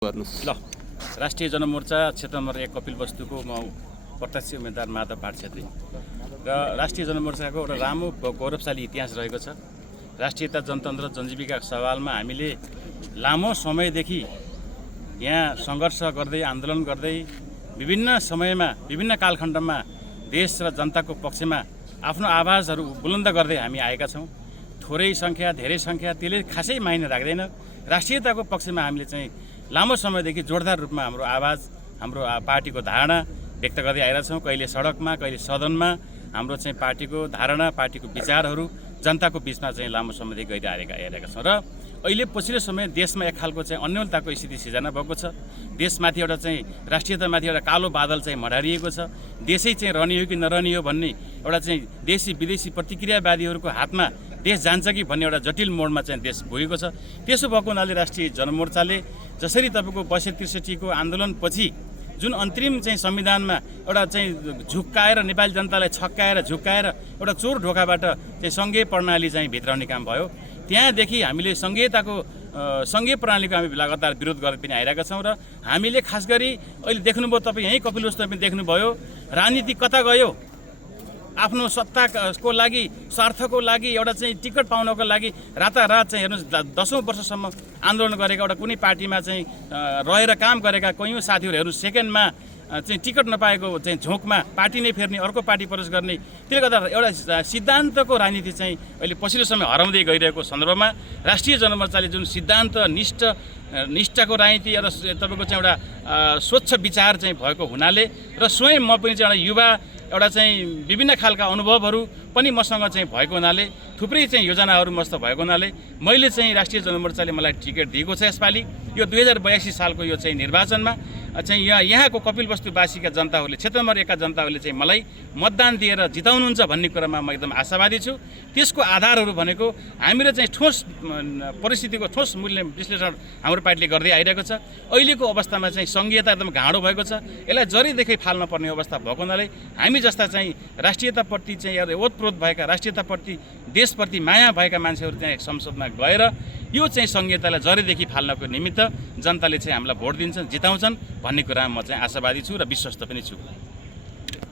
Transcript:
ल राष्ट्रिय जनमोर्चा क्षेत्र नम्बर 1 कपिलवस्तुको म प्रत्याशी उम्मेदवार माधव भाट छेत्री र राष्ट्रिय जनमोर्चाको एउटा लामो गौरवशाली इतिहास रहेको छ। राष्ट्रियता, जनतन्त्र, जनजीविका सवालमा हामीले लामो समयदेखि यहाँ सङ्घर्ष गर्दै आन्दोलन गर्दै विभिन्न समयमा विभिन्न कालखण्डमा देश र जनताको पक्षमा आफ्नो आवाजहरू बुलन्द गर्दै हामी आएका छौँ। थोरै सङ्ख्या धेरै सङ्ख्या त्यसले खासै मायने राख्दैन। राष्ट्रियताको पक्षमा हामीले चाहिँ लामो समयदेखि जोरदार रूपमा हाम्रो आवाज हाम्रो पार्टीको धारणा व्यक्त गर्दै आइरहेका छौँ। कहिले सडकमा कहिले सदनमा हाम्रो चाहिँ पार्टीको धारणा पार्टीको विचारहरू जनताको बिचमा चाहिँ लामो समयदेखि गइरहेका छौँ। र अहिले पछिल्लो समय देशमा एक खालको चाहिँ अन्योलताको स्थिति सिर्जना भएको छ। देशमाथि एउटा चाहिँ राष्ट्रियतामाथि एउटा कालो बादल चाहिँ मडारिएको छ। देशै चाहिँ रहने हो कि नरहने हो भन्ने एउटा चाहिँ देशी विदेशी प्रतिक्रियावादीहरूको हातमा देश जान्छ कि भन्ने एउटा जटिल मोडमा चाहिँ देश पुगेको छ। त्यसो भएको हुनाले राष्ट्रिय जनमोर्चाले जसरी तपाईँको 62-63 को आन्दोलनपछि जुन अन्तरिम चाहिँ संविधानमा एउटा चाहिँ झुक्काएर नेपाली जनतालाई छक्काएर झुक्काएर एउटा चोर ढोकाबाट चाहिँ सङ्घीय प्रणाली चाहिँ भित्राउने काम भयो। त्यहाँदेखि हामीले सङ्घीय प्रणालीको हामी लगातार विरोध गर्दै पनि आइरहेका छौँ। र हामीले खास गरी अहिले देख्नुभयो तपाईँ यहीँ कपिलवस्तुमा पनि देख्नुभयो राजनीति कता गयो। आफ्नो सत्ताको लागि स्वार्थको लागि एउटा चाहिँ टिकट पाउनको लागि रातारात चाहिँ हेर्नुहोस् 10औं वर्षसम्म आन्दोलन गरेका एउटा कुनै पार्टीमा चाहिँ रहेर काम गरेका कयौँ साथीहरू हेर्नु सेकेन्डमा चाहिँ टिकट नपाएको चाहिँ झोकमा पार्टी नै फेर्ने अर्को पार्टी प्रवेश गर्ने। त्यसले गर्दा एउटा सिद्धान्तको राजनीति चाहिँ अहिले पछिल्लो समय हराउँदै गइरहेको सन्दर्भमा राष्ट्रिय जनमोर्चाले जुन सिद्धान्त निष्ठाको राजनीति र तपाईँको चाहिँ एउटा स्वच्छ विचार चाहिँ भएको हुनाले र स्वयं म पनि चाहिँ एउटा युवा एउटा चाहिँ विभिन्न खालका अनुभवहरू पनि मसँग चाहिँ भएको हुनाले थुप्रै चाहिँ योजनाहरू मस्त भएको हुनाले मैले चाहिँ राष्ट्रिय जनमोर्चाले मलाई टिकट दिएको छ। यसपालि यो 2082 सालको यो चाहिँ निर्वाचनमा चाहिँ यहाँको कपिलवस्तुवासीका जनताहरूले क्षेत्र नम्बर 1 का जनताहरूले चाहिँ मलाई मतदान दिएर जिताउनुहुन्छ भन्ने कुरामा म एकदम आशावादी छु। त्यसको आधारहरू भनेको हामीले चाहिँ ठोस परिस्थितिको ठोस मूल्य विश्लेषण हाम्रो पार्टीले गर्दै आइरहेको छ। अहिलेको अवस्थामा चाहिँ सङ्घीयता एकदम गाँडो भएको छ। यसलाई जरीदेखि फाल्न पर्ने अवस्था भएको हुनाले हामी जस्ता चाहिँ राष्ट्रियताप्रति चाहिँ ओतप्रोत भएका राष्ट्रियताप्रति देशप्रति माया भएका मान्छेहरू चाहिँ संसदमा गएर यो चाहिँ सङ्घीयतालाई जरीदेखि फाल्नको निमित्त जनताले चाहिँ हामीलाई भोट दिन्छन् जिताउँछन् भन्ने कुरामा म चाहिँ आशावादी छु र विश्वस्त पनि छु।